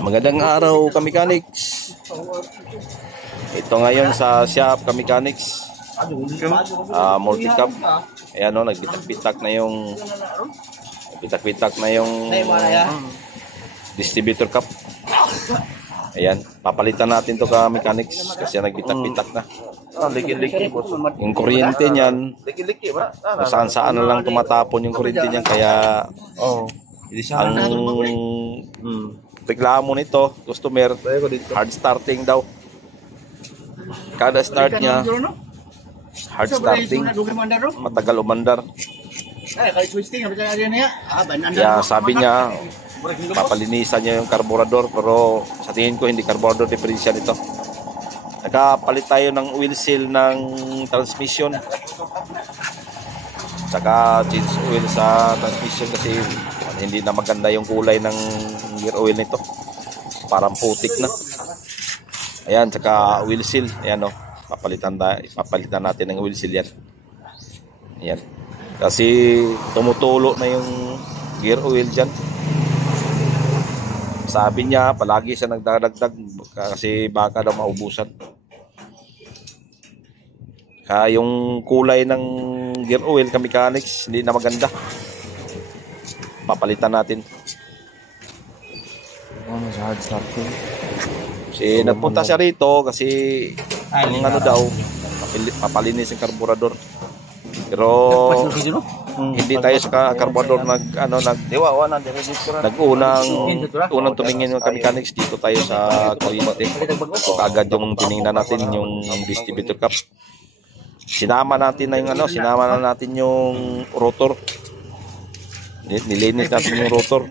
Magandang araw ka-mechanics. Ito ngayon sa shop ka-mechanics. Multicap. Ayan o, nagpitak-pitak na yung distributor cup. Ayan, papalitan natin to ka-mechanics kasi nagpitak-pitak na. Yung kuryente niyan, saan-saan na lang tumatapon yung kuryente niyan, kaya ang reklamo nito, customer, hard starting daw. Kada start niya, hard starting, matagal umandar. Kaya sabi niya, papalinisan niya yung carburetor, pero sa tingin ko hindi carburetor differential ito. Nakapalit tayo ng oil seal ng transmission, saka change oil sa transmission kasi hindi na maganda yung kulay ng gear oil nito, parang putik na. Ayan, saka oil seal. Ayan o, papalitan natin ng oil seal yan. Ayan, kasi tumutulo na yung gear oil dyan. Sabi niya palagi siya nagdadagdag kasi baka daw maubusan. Kaya yung kulay ng gear oil ka-mechanics hindi na maganda, papalitan natin. Hard starting. Kasi nagpunta siya rito kasi ang ano daw, papalinis yung carburetor. Pero hindi tayo sa carburetor unang tumingin ng mechanics. Dito tayo sa kuryente. Kagad yung tiningnan natin yung distributor cup. Sinama natin yung rotor. Nilinis natin yung rotor.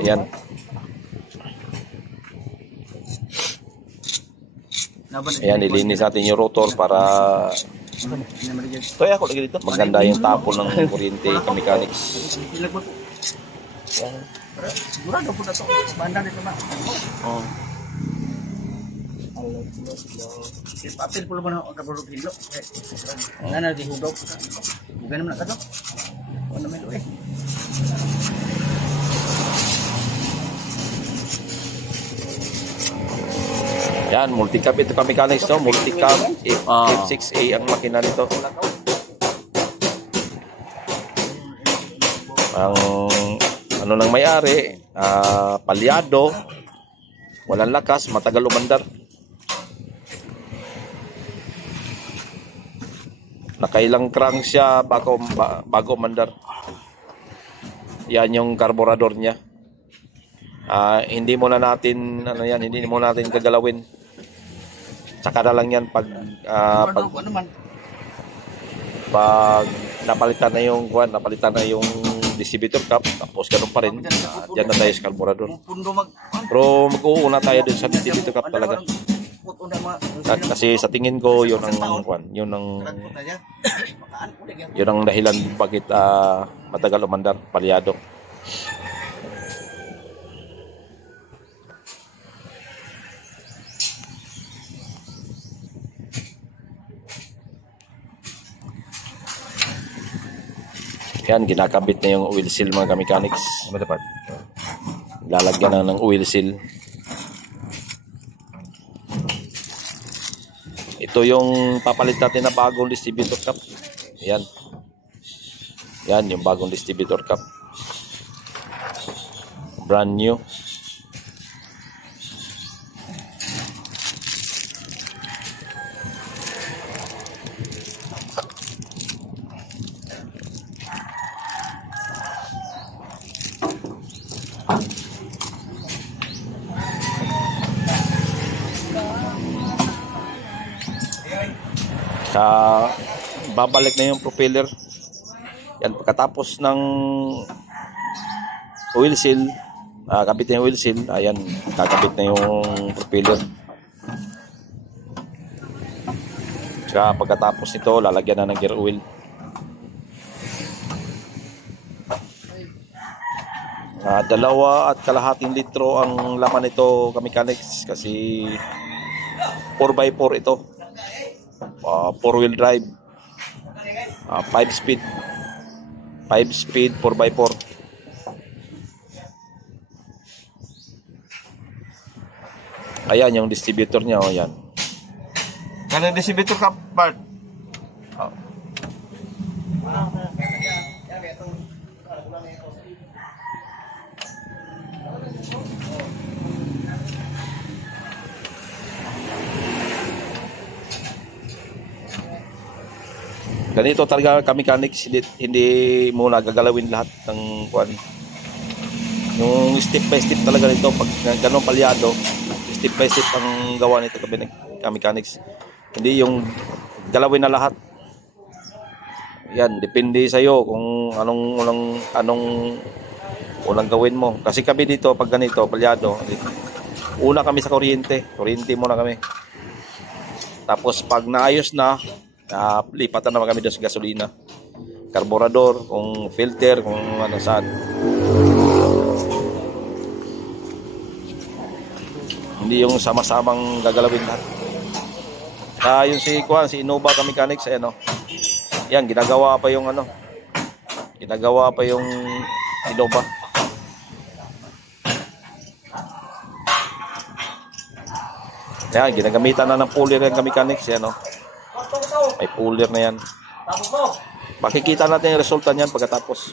Ayan. Ayan, nilinis natin yung rotor para maganda yung tapon ng kuryente ka-mechanics. Sigurado po na ito. Banda nito na. Papel po naman ako nabarog hilo. Nana, di hudok. Bukan naman na ito. Ano naman ito eh. Yan, multicap ito ka-mechanics, no? Multicap F6A ang makina nito. Ang ano nang may-ari, palyado, walang lakas, matagal umandar. Nakailang crank siya bago umandar. Yan yung carburetor niya. Hindi muna natin gagalawin. Tsaka na lang yan pag napalitan na yung distributor cup, tapos ganun pa rin. Diyan na tayo sa carburetor. Pero mag-uuna tayo dun sa distributor cup talaga. Kasi sa tingin ko yun ang dahilan bakit matagal umandar, palyado. Yan, ginakabit na yung oil seal mga ka-mechanics. Lalagyan na ng oil seal. Ito yung papalit natin na bagong distributor cup. Yan. Yan yung bagong distributor cup. Brand new. Babalik na yung propeller. Yan, pagkatapos ng oil seal, kabit na yung oil seal, ayan, kakabit na yung propeller. Saka pagkatapos nito, lalagyan na ng gear oil. Dalawa at kalahating litro ang laman nito ka-mechanics kasi 4x4 ito. 4-wheel drive, 5 speed 4x4. Ayan yung distributor niya, oh, yan. Kanang distributor ka, Bart? Oh. Ganito talaga kami mechanics, hindi muna gagalawin lahat ng kuan. Yung step by step talaga nito, pag ganun palyado, step by step ang gawa nito kami mechanics. Hindi yung galawin na lahat. Yan, depende sa iyo kung anong unang gawin mo. Kasi kami dito pag ganito palyado, una kami sa kuryente muna kami. Tapos pag naayos na, lipatan naman kami doon sa gasolina, karburador, kung filter, kung ano saan. Hindi yung sama-samang gagalawin lahat. Yung si Innova ka mechanics, ayan, yan, ginagawa pa yung Innova. Yan, ginagamitan na ng puller yung mechanics, yan, may puller na yan. Makikita natin yung resulta niyan pagkatapos.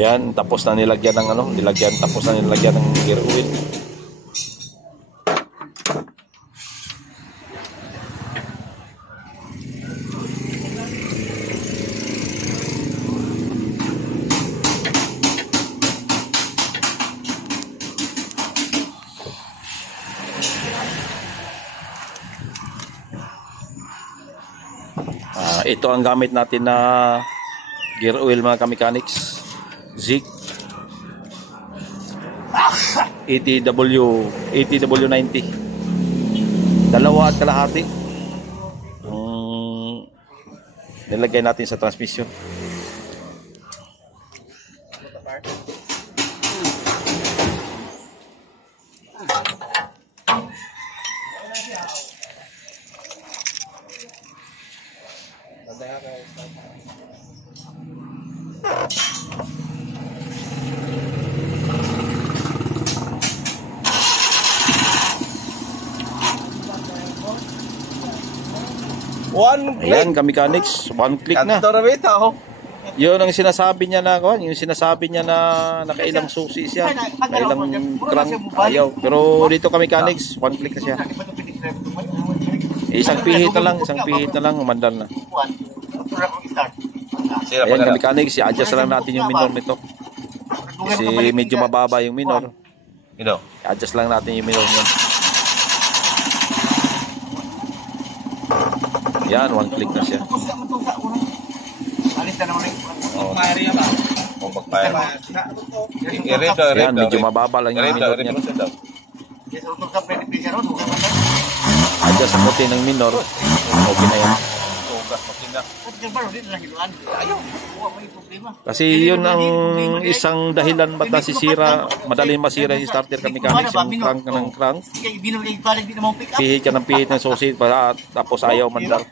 Ayan, tapos na nilagyan ng tapos na nilagyan ng gear oil. Ito ang gamit natin na gear oil mga ka-mechanics. Zig ATW90 2.5 nilagay natin sa transmission. Ayan, ka-mechanics, one click na. Yun ang sinasabi niya na, nakailang susi siya, nakailang crank, ayaw. Pero dito ka-mechanics, one click na siya. Isang pihit na lang, umandar na. Ayan, ka-mechanics, i-adjust lang natin yung minor nito. Kasi medyo mababa yung minor. I-adjust lang natin yung minor niya. Yan, one click na siya. Yan, medyo mababa lang yung minor niya. Adjust natin ng minor. Okay na yan. Kasi yun ang isang dahilan ba't nasisira, madaling masira yung starter ka-mechanics, yung crank ng crank. Pihit ka ng pihit ng susi, tapos ayaw mandar.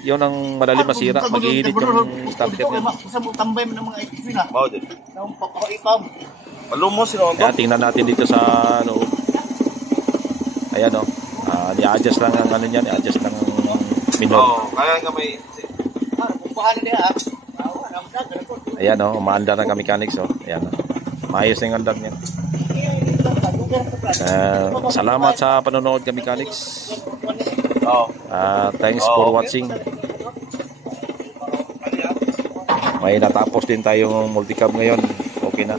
Yun ang madaling masira, maghihilit yung starter niya. Kaya tingnan natin dito sa loob. Ayan i-adjust lang ang niyan, i-adjust lang ang minor. Kaya nga may ayan umaandar na ka-mechanics. Ayan maayos na yung andar niya. Salamat sa panonood ka-mechanics. Thanks for watching. May natapos din tayong multicam ngayon. Okay na.